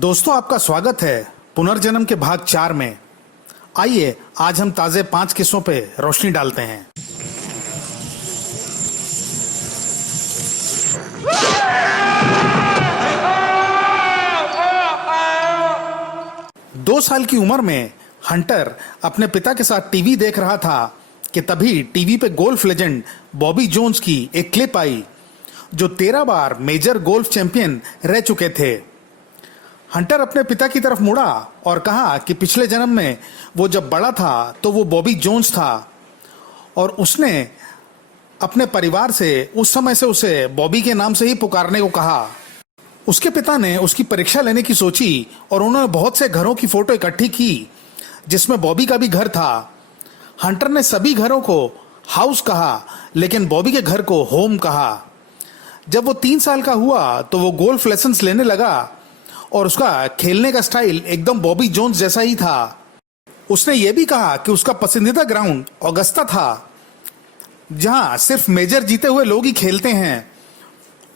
दोस्तों, आपका स्वागत है पुनर्जन्म के भाग 4 में। आइए आज हम ताज़े 5 किस्सों पे रोशनी डालते हैं। दो साल की उम्र में हंटर अपने पिता के साथ टीवी देख रहा था कि तभी टीवी पे गोल्फ लेजेंड बॉबी जोन्स की एक क्लिप आई, जो 13 बार मेजर गोल्फ चैंपियन रह चुके थे। हंटर अपने पिता की तरफ मुड़ा और कहा कि पिछले जन्म में वो जब बड़ा था तो वो बॉबी जोन्स था और उसने अपने परिवार से उस समय से उसे बॉबी के नाम से ही पुकारने को कहा। उसके पिता ने उसकी परीक्षा लेने की सोची और उन्होंने बहुत से घरों की फोटो इकट्ठी की जिसमें बॉबी का भी घर था। हंटर ने सभी घरों को हाउस कहा लेकिन बॉबी के घर को होम कहा। जब वो 3 साल का हुआ तो वो गोल्फ लेसन्स लेने लगा और उसका खेलने का स्टाइल एकदम बॉबी जोन्स जैसा ही था। उसने ये भी कहा कि उसका पसंदीदा ग्राउंड ऑगस्टा था, जहां सिर्फ मेजर जीते हुए लोग ही खेलते हैं।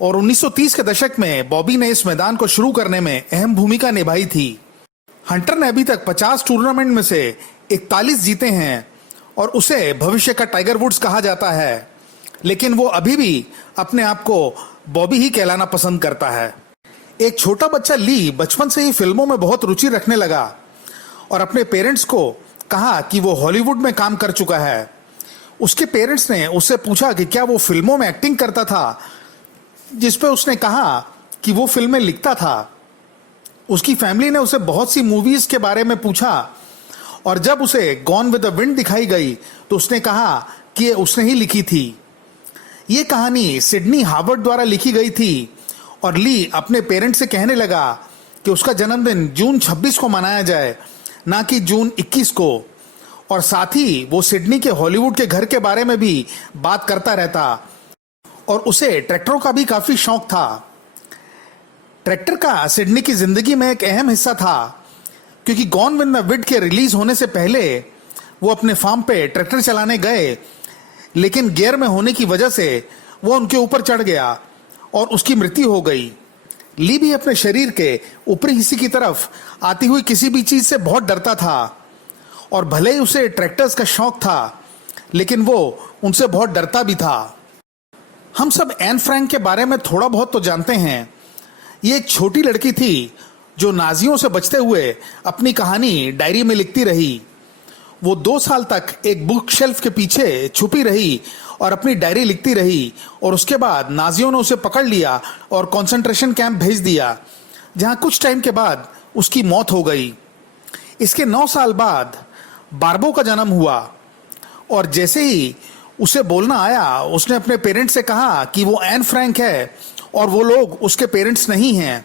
और 1930 के दशक में बॉबी ने इस मैदान को शुरू करने में अहम भूमिका निभाई थी। हंटर ने अभी तक 50 टूर्नामेंट में से 41 जीते हैं और उसे भविष्य का टाइगर वुड्स कहा जाता है, लेकिन वो अभी भी अपने आप को बॉबी ही कहलाना पसंद करता है। एक छोटा बच्चा ली बचपन से ही फिल्मों में बहुत रुचि रखने लगा और अपने पेरेंट्स को कहा कि वो हॉलीवुड में काम कर चुका है। उसके पेरेंट्स ने उससे पूछा कि क्या वो फिल्मों में एक्टिंग करता था, जिस पे उसने कहा कि वो फिल्में लिखता था। उसकी फैमिली ने उसे बहुत सी मूवीज के बारे में पूछा और जब उसे गॉन विद द विंड दिखाई गई तो उसने कहा कि उसने ही लिखी थी। ये कहानी सिडनी हार्वर्ड द्वारा लिखी गई थी और ली अपने पेरेंट्स से कहने लगा कि उसका जन्मदिन जून 26 को मनाया जाए, ना कि जून 21 को। और साथ ही वो सिडनी के हॉलीवुड के घर के बारे में भी बात करता रहता और उसे ट्रैक्टरों का भी काफी शौक था। ट्रैक्टर का सिडनी की जिंदगी में एक अहम हिस्सा था, क्योंकि गॉन विद द विंड के रिलीज होने से पहले वो अपने फार्म पे ट्रैक्टर चलाने गए, लेकिन गियर में होने की वजह से वो उनके ऊपर चढ़ गया और उसकी मृत्यु हो गई। ली भी अपने शरीर के ऊपरी हिस्से की तरफ आती हुई किसी भी चीज से बहुत डरता था और भले ही उसे ट्रैक्टर्स का शौक था, लेकिन वो उनसे बहुत डरता भी था। हम सब एन फ्रैंक के बारे में थोड़ा बहुत तो जानते हैं। ये एक छोटी लड़की थी जो नाजियों से बचते हुए अपनी कहानी डायरी में लिखती रही। वो 2 साल तक एक बुक शेल्फ के पीछे छुपी रही और अपनी डायरी लिखती रही और उसके बाद नाजियों ने उसे पकड़ लिया और कंसंट्रेशन कैंप भेज दिया, जहां कुछ टाइम के बाद उसकी मौत हो गई। इसके 9 साल बाद बार्बो का जन्म हुआ और जैसे ही उसे बोलना आया उसने अपने पेरेंट्स से कहा कि वो एन फ्रैंक है और वो लोग उसके पेरेंट्स नहीं हैं।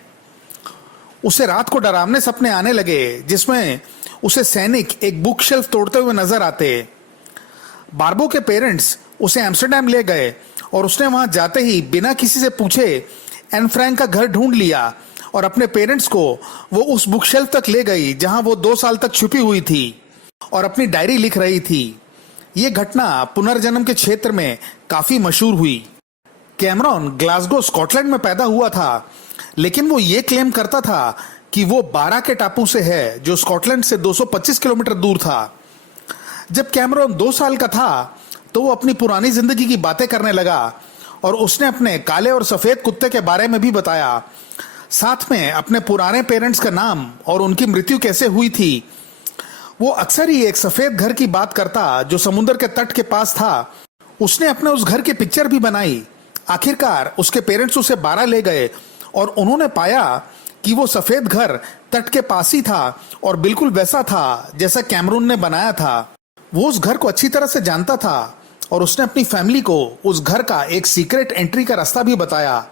उसे रात को डरावने सपने आने लगे जिसमें उसे सैनिक एक बुक शेल्फ तोड़ते हुए नजर आते। बार्बो के पेरेंट्स उसे एम्स्टर्डम ले गए और उसने वहां जाते ही बिना किसी से पूछे एन फ्रैंक का घर ढूंढ लिया और अपने पेरेंट्स को वो उस बुक शेल्फ तक ले गई जहां वो 2 साल तक छुपी हुई थी और अपनी डायरी लिख रही थी। ये घटना पुनर्जन्म के क्षेत्र में काफी मशहूर हुई। कैमरॉन ग्लासगो स्कॉटलैंड में पैदा हुआ था, लेकिन वो ये क्लेम करता था कि वो 12 के टापू से है, जो स्कॉटलैंड से 225 किलोमीटर दूर था। जब कैमरॉन 2 साल का था तो वो अपनी पुरानी जिंदगी की बातें करने लगा और उसने अपने काले और सफेद कुत्ते के बारे में भी बताया, साथ में अपने पुराने पेरेंट्स का नाम और उनकी मृत्यु कैसे हुई थी। वो अक्सर ही एक सफेद घर की बात करता जो समुद्र के तट के पास था। उसने अपने उस घर की पिक्चर भी बनाई। आखिरकार उसके पेरेंट्स उसे 12 ले गए और उन्होंने पाया कि वो सफेद घर तट के पास ही था और बिल्कुल वैसा था जैसा कैमरून ने बनाया था। वो उस घर को अच्छी तरह से जानता था और उसने अपनी फैमिली को उस घर का एक सीक्रेट एंट्री का रास्ता भी बताया।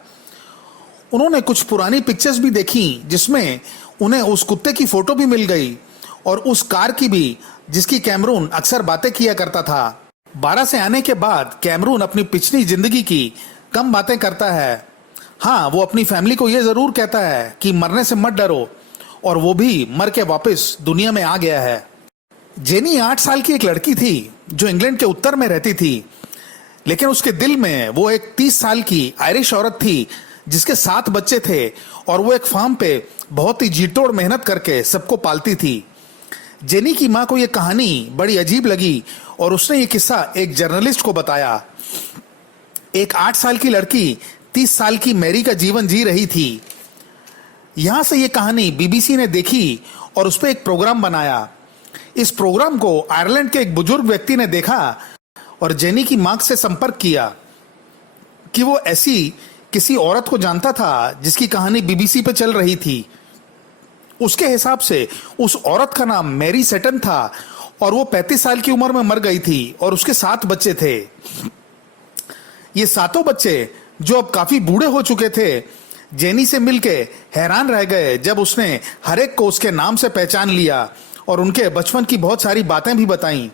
उन्होंने कुछ पुरानी पिक्चर्स भी देखी जिसमें उन्हें उस कुत्ते की फोटो भी मिल गई और उस कार की भी, जिसकी कैमरून अक्सर बातें किया करता था। 12 से आने के बाद कैमरून अपनी पिछली जिंदगी की कम बातें करता है। हाँ, वो अपनी फैमिली को यह जरूर कहता है कि मरने से मत डरो, और वो भी मर के वापस दुनिया में आ गया है। जेनी 8 साल की एक लड़की थी जो इंग्लैंड के उत्तर में रहती थी, लेकिन उसके दिल में वो एक 30 साल की आयरिश औरत थी जिसके 7 बच्चे थे और वो एक फार्म पे बहुत ही जी तोड़ मेहनत करके सबको पालती थी। जेनी की माँ को ये कहानी बड़ी अजीब लगी और उसने ये किस्सा एक जर्नलिस्ट को बताया। एक 8 साल की लड़की 30 साल की मैरी का जीवन जी रही थी। यहां से ये कहानी बीबीसी ने देखी और उस पर एक प्रोग्राम बनाया। इस प्रोग्राम को आयरलैंड के एक बुजुर्ग व्यक्ति ने देखा और जेनी की मां से संपर्क किया कि वो ऐसी किसी औरत को जानता था जिसकी कहानी बीबीसी पे चल रही थी। उसके हिसाब से उस औरत का नाम मैरी सेटन था और वो 35 साल की उम्र में मर गई थी और उसके 7 बच्चे थे। ये 7 बच्चे जो अब काफी बूढ़े हो चुके थे, जेनी से मिलके हैरान रह गए जब उसने हर एक को उसके नाम से पहचान लिया और उनके बचपन की बहुत सारी बातें भी बताईं।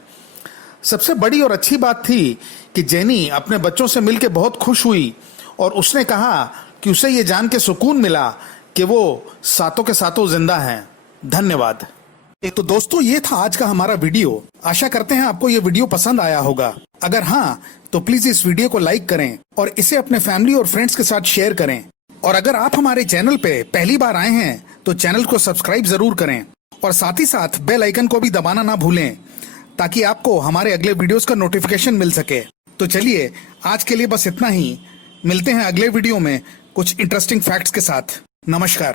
सबसे बड़ी और अच्छी बात थी कि जेनी अपने बच्चों से मिलके बहुत खुश हुई और उसने कहा कि उसे ये जान के सुकून मिला कि वो 7 के 7 जिंदा हैं। धन्यवाद। तो दोस्तों, ये था आज का हमारा वीडियो। आशा करते हैं आपको ये वीडियो पसंद आया होगा। अगर हाँ, तो प्लीज इस वीडियो को लाइक करें और इसे अपने फैमिली और फ्रेंड्स के साथ शेयर करें। और अगर आप हमारे चैनल पे पहली बार आए हैं तो चैनल को सब्सक्राइब जरूर करें और साथ ही साथ बेल आइकन को भी दबाना ना भूलें ताकि आपको हमारे अगले वीडियोस का नोटिफिकेशन मिल सके। तो चलिए, आज के लिए बस इतना ही। मिलते हैं अगले वीडियो में कुछ इंटरेस्टिंग फैक्ट्स के साथ। नमस्कार।